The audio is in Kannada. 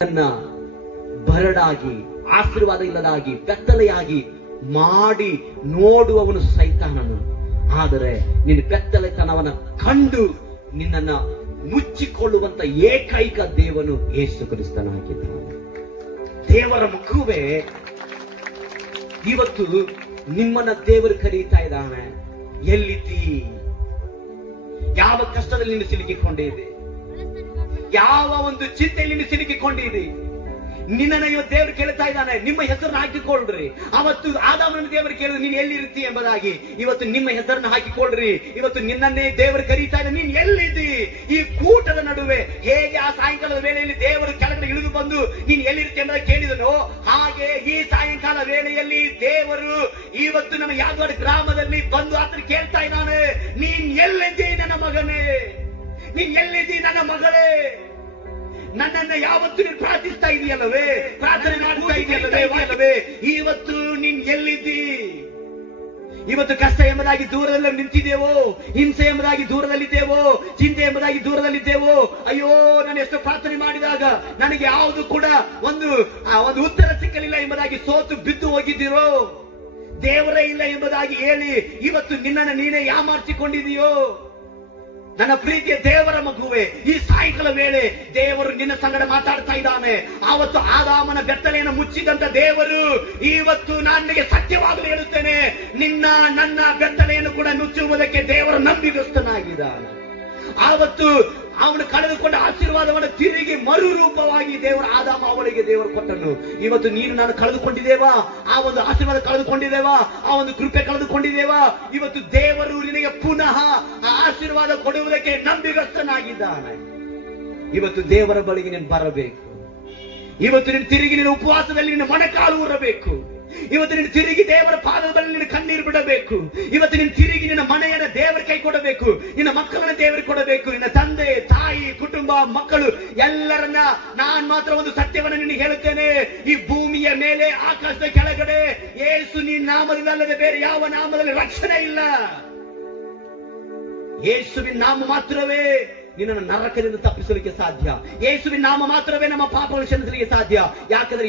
ನನ್ನ ಬರಡಾಗಿ ಆಶೀರ್ವಾದ ಇಲ್ಲದಾಗಿ ಬೆತ್ತಲೆಯಾಗಿ ಮಾಡಿ ನೋಡುವವನು ಸೈತಾನನು. ಆದರೆ ನಿನ್ನ ಬೆತ್ತಲೆತನವನ್ನ ಕಂಡು ನಿನ್ನನ್ನ ಮುಚ್ಚಿಕೊಳ್ಳುವಂತ ಏಕೈಕ ದೇವನು ಯೇಸು ಕ್ರಿಸ್ತನಾಗಿದ್ದಾನೆ. ದೇವರ ಮಗುವೇ, ಇವತ್ತು ನಿಮ್ಮನ್ನ ದೇವರು ಕರೀತಾ ಇದ್ದಾನೆ. ಎಲ್ಲಿದ್ದೀ? ಯಾವ ಕಷ್ಟದಲ್ಲಿ ನೀನು ಸಿಲುಕಿಕೊಂಡಿದೆ? ಯಾವ ಒಂದು ಚಿಂತೆಯಲ್ಲಿ ನೀನು ಸಿಲುಕಿಕೊಂಡಿದೆ? ನಿನ್ನನ್ನ ಇವತ್ತು ದೇವರು ಕೇಳ್ತಾ ಇದ್ದಾನೆ, ನಿಮ್ಮ ಹೆಸರನ್ನ ಹಾಕಿಕೊಳ್ಳ್ರಿ. ಅವತ್ತು ಆದಾಮನ ದೇವರು ಕೇಳಿದ್ರು ನೀನು ಎಲ್ಲಿರ್ತಿ ಎಂಬುದಾಗಿ. ಇವತ್ತು ನಿಮ್ಮ ಹೆಸರನ್ನ ಹಾಕಿಕೊಳ್ಳ್ರಿ. ಇವತ್ತು ನಿನ್ನನ್ನೇ ದೇವರು ಕರೀತಾ ಇದ್ದಾನೆ, ನೀನ್ ಎಲ್ಲಿದ್ದಿ? ಈ ಕೂಟದ ನಡುವೆ ಹೇಗೆ ಆ ಸಾಯಂಕಾಲದ ವೇಳೆಯಲ್ಲಿ ದೇವರು ಕೆಳಗಡೆ ಇಳಿದು ಬಂದು ನೀನ್ ಎಲ್ಲಿರ್ತಿ ಎಂಬುದಾಗಿ ಕೇಳಿದನು, ಹಾಗೆ ಈ ಸಾಯಂಕಾಲ ವೇಳೆಯಲ್ಲಿ ದೇವರು ಇವತ್ತು ನಮ್ಮ ಯಾದವಾಡ ಗ್ರಾಮದಲ್ಲಿ ಬಂದು ಆತನ ಕೇಳ್ತಾ ಇದ್ದಾನೆ, ನೀನ್ ಎಲ್ಲಿದ್ದಿ ನನ್ನ ಮಗನೇ? ನೀನ್ ಎಲ್ಲಿದ್ದಿ ನನ್ನ ಮಗಳೇ? ನನ್ನನ್ನ ಯಾವತ್ತು ನೀನು ಪ್ರಾರ್ಥಿಸ್ತಾ ಇದೆಯಲ್ಲವೇ? ಪ್ರಾರ್ಥನೆ ಮಾಡ್ತಾ ಇದೆಯಲ್ಲವೇ? ಇವತ್ತು ನೀನ್ ಎಲ್ಲಿದ್ದಿ? ಇವತ್ತು ಕಷ್ಟ ಎಂಬುದಾಗಿ ದೂರದಲ್ಲಿ ನಿಂತಿದ್ದೇವೋ? ಹಿಂಸೆ ಎಂಬುದಾಗಿ ದೂರದಲ್ಲಿದ್ದೇವೋ? ಚಿಂತೆ ಎಂಬುದಾಗಿ ದೂರದಲ್ಲಿದ್ದೇವೋ? ಅಯ್ಯೋ, ನಾನು ಎಷ್ಟು ಪ್ರಾರ್ಥನೆ ಮಾಡಿದಾಗ ನನಗೆ ಯಾವುದು ಕೂಡ ಒಂದು ಉತ್ತರ ಸಿಕ್ಕಲಿಲ್ಲ ಎಂಬುದಾಗಿ ಸೋತು ಬಿದ್ದು ಹೋಗಿದ್ದೀರೋ? ದೇವರೇ ಇಲ್ಲ ಎಂಬುದಾಗಿ ಹೇಳಿ ಇವತ್ತು ನಿನ್ನನ್ನು ನೀನೇ ಯಾಮಾರಿಸಿಕೊಂಡಿದೆಯೋ? ನನ್ನ ಪ್ರೀತಿಯ ದೇವರ ಮಗುವೆ, ಈ ಸಾಯಂಕಾಲ ವೇಳೆ ದೇವರು ನಿನ್ನ ಸಂಗಡ ಮಾತಾಡ್ತಾ ಇದ್ದಾನೆ. ಆವತ್ತು ಆದಾಮನ ಬೆತ್ತಲೆಯನ್ನು ಮುಚ್ಚಿದಂತ ದೇವರು ಇವತ್ತು ನನಗೆ ಸತ್ಯವಾಗಲು ಹೇಳುತ್ತೇನೆ, ನನ್ನ ಬೆತ್ತಲೆಯನ್ನು ಕೂಡ ಮುಚ್ಚುವುದಕ್ಕೆ ದೇವರು ನಂಬಿಗಸ್ತನಾಗಿದ್ದಾನೆ. ಆವತ್ತು ಅವನು ಕಳೆದುಕೊಂಡ ಆಶೀರ್ವಾದವನ್ನು ತಿರುಗಿ ಮರುರೂಪವಾಗಿ ದೇವರು ಆದಾಮ ಅವಳಿಗೆ ದೇವರು ಕೊಟ್ಟನು. ಇವತ್ತು ನೀನು ನಾನು ಕಳೆದುಕೊಂಡಿದ್ದೇವಾ? ಆ ಒಂದು ಆಶೀರ್ವಾದ ಕಳೆದುಕೊಂಡಿದ್ದೇವಾ? ಆ ಒಂದು ಕೃಪೆ ಕಳೆದುಕೊಂಡಿದ್ದೇವಾ? ಇವತ್ತು ದೇವರು ನಿನಗೆ ಪುನಃ ಆ ಆಶೀರ್ವಾದ ಕೊಡುವುದಕ್ಕೆ ನಂಬಿಗಸ್ತನಾಗಿದ್ದಾನೆ. ಇವತ್ತು ದೇವರ ಬಳಿಗೆ ನೀನು ಬರಬೇಕು. ಇವತ್ತು ನೀನು ತಿರುಗಿ ನಿನ್ನ ಉಪವಾಸದಲ್ಲಿ ನಿನ್ನ ಮೊಣಕಾಲು ಊರಬೇಕು. ಇವತ್ತು ನೀನು ತಿರುಗಿ ದೇವರ ಪಾದದ ಬಳಿ ನಿನ್ನ ಕಣ್ಣೀರು ಬಿಡಬೇಕು. ಇವತ್ತು ನೀನು ತಿರುಗಿ ನಿನ್ನ ಮನೆಯನ್ನ ದೇವರ ಕೈ ಕೊಡಬೇಕು. ನಿನ್ನ ಮಕ್ಕಳನ್ನ ದೇವರಿಗೆ ಕೊಡಬೇಕು. ನಿನ್ನ ತಂದೆ ತಾಯಿ ಕುಟುಂಬ ಮಕ್ಕಳು ಎಲ್ಲರನ್ನ ನಾನ್ ಮಾತ್ರ ಒಂದು ಸತ್ಯವನ್ನು ನಿನಗೆ ಹೇಳುತ್ತೇನೆ, ಈ ಭೂಮಿಯ ಮೇಲೆ ಆಕಾಶದ ಕೆಳಗಡೆ ಯೇಸು ನಿನ್ನ ನಾಮದಿಂದ ಅಲ್ಲದೆ ಬೇರೆ ಯಾವ ನಾಮದಲ್ಲಿ ರಕ್ಷಣೆ ಇಲ್ಲ. ಯೇಸುವಿನ ನಾಮ ಮಾತ್ರವೇ ನಿನ್ನನ್ನು ನರಕದಿಂದ ತಪ್ಪಿಸಲಿಕ್ಕೆ ಸಾಧ್ಯ. ಯೇಸುವಿನ ನಾಮ ಮಾತ್ರವೇ ನಮ್ಮ ಪಾಪಗಳನ್ನು ಕ್ಷಮಿಸಲಿಕ್ಕೆ ಸಾಧ್ಯ. ಯಾಕಂದ್ರೆ